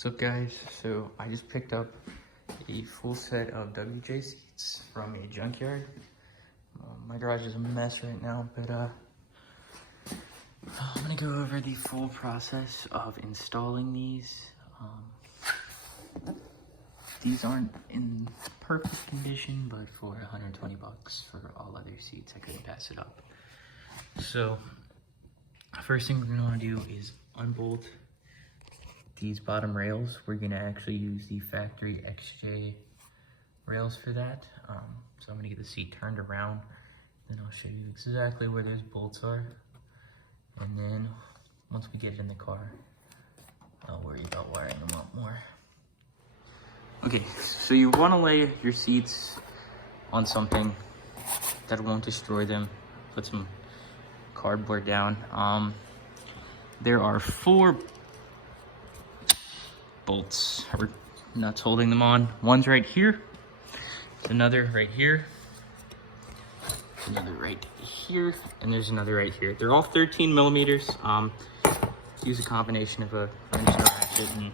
What's up, guys? So I just picked up a full set of WJ seats from a junkyard. My garage is a mess right now, but I'm gonna go over the full process of installing these. These aren't in perfect condition, but for 120 bucks for all other seats, I couldn't pass it up. So first thing we're gonna want to do is unbolt these bottom rails. We're gonna actually use the factory XJ rails for that. So I'm gonna get the seat turned around, then I'll show you exactly where those bolts are. And then once we get it in the car, I'll worry about wiring them up more. Okay, so you wanna lay your seats on something that won't destroy them. Put some cardboard down. There are 4 bolts or nuts holding them on. One's right here, another right here, another right here, and there's another right here. They're all 13 millimeters. Use a combination of a wrench and a ratchet and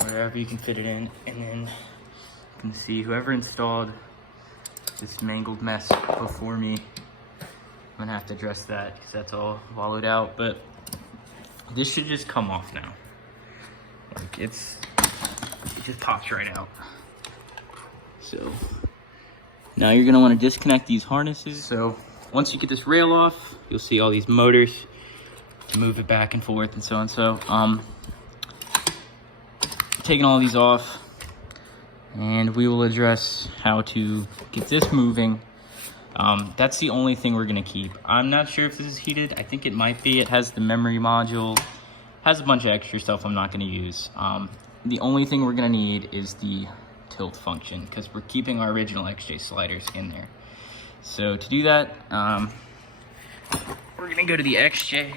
wherever you can fit it in. And then you can see whoever installed this mangled mess before me, I'm gonna have to address that because that's all wallowed out, but this should just come off now. Like it just pops right out. So now you're gonna want to disconnect these harnesses. So once you get this rail off, you'll see all these motors to move it back and forth and so on. So taking all these off, and we will address how to get this moving. That's the only thing we're gonna keep. I'm not sure if this is heated. I think it might be. It has the memory module, has a bunch of extra stuff I'm not gonna use. The only thing we're gonna need is the tilt function because we're keeping our original XJ sliders in there. So to do that, we're gonna go to the XJ.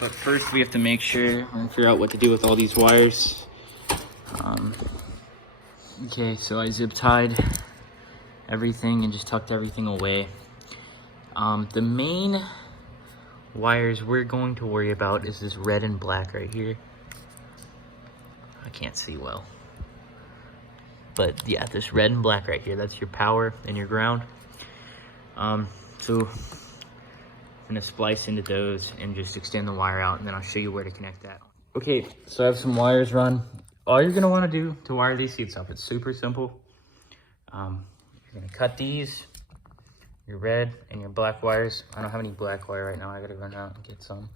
But first we have to make sure and figure out what to do with all these wires. Okay, so I zip tied everything and just tucked everything away. The main wires we're going to worry about is this red and black right here. I can't see well, but yeah, this red and black right here, that's your power and your ground. So I'm gonna splice into those and just extend the wire out, and then I'll show you where to connect that. Okay, so I have some wires run. All you're gonna wanna do to wire these seats up, it's super simple. You're gonna cut these, your red and your black wires. I don't have any black wire right now. I gotta run out and get some.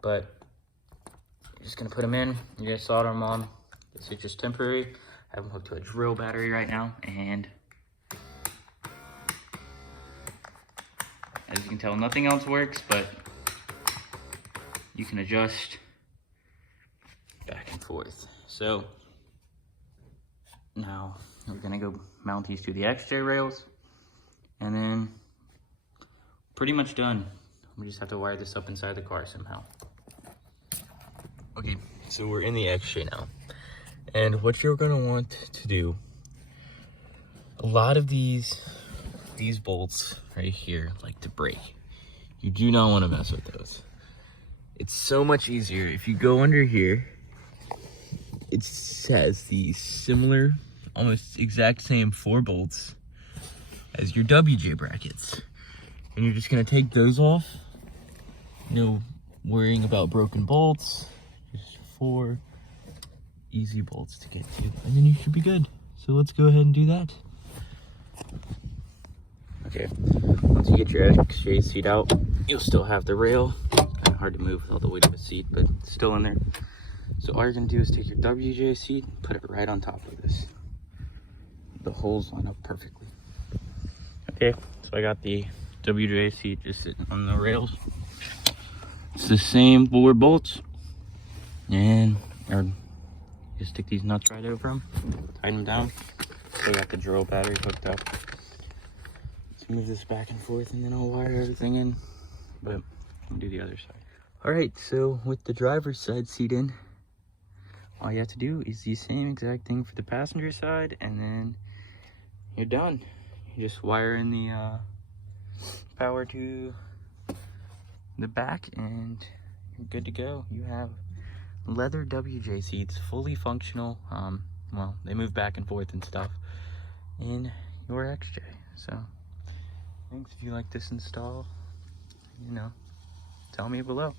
But you're just gonna put them in. You're gonna solder them on. This is just temporary. I have them hooked to a drill battery right now. And as you can tell, nothing else works, but you can adjust back and forth. So now we're gonna go mount these to the XJ rails, and then pretty much done. We just have to wire this up inside the car somehow. Okay, so we're in the XJ now. And what you're gonna want to do, a lot of these bolts right here like to break. You do not wanna mess with those. It's so much easier if you go under here. It says the similar, almost exact same 4 bolts as your WJ brackets. And you're just gonna take those off. No worrying about broken bolts. Just 4 easy bolts to get to, and then you should be good. So let's go ahead and do that. Okay, once you get your XJ seat out, you'll still have the rail. It's kind of hard to move with all the weight of the seat, but it's still in there. So all you're gonna do is take your WJ seat, put it right on top of this. The holes line up perfectly. Okay, so I got the WJ seat just sitting on the rails. It's the same 4 bolts, and just stick these nuts right over them, tighten them down. So I got the drill battery hooked up. Let's move this back and forth, and then I'll wire everything in, but I'll do the other side. All right, so with the driver's side seat in, all you have to do is the same exact thing for the passenger side, and then you're done. You just wire in the power to the back, and you're good to go. You have leather WJ seats, fully functional. Well, they move back and forth and stuff in your XJ. So, thanks. If you like this install, you know, tell me below.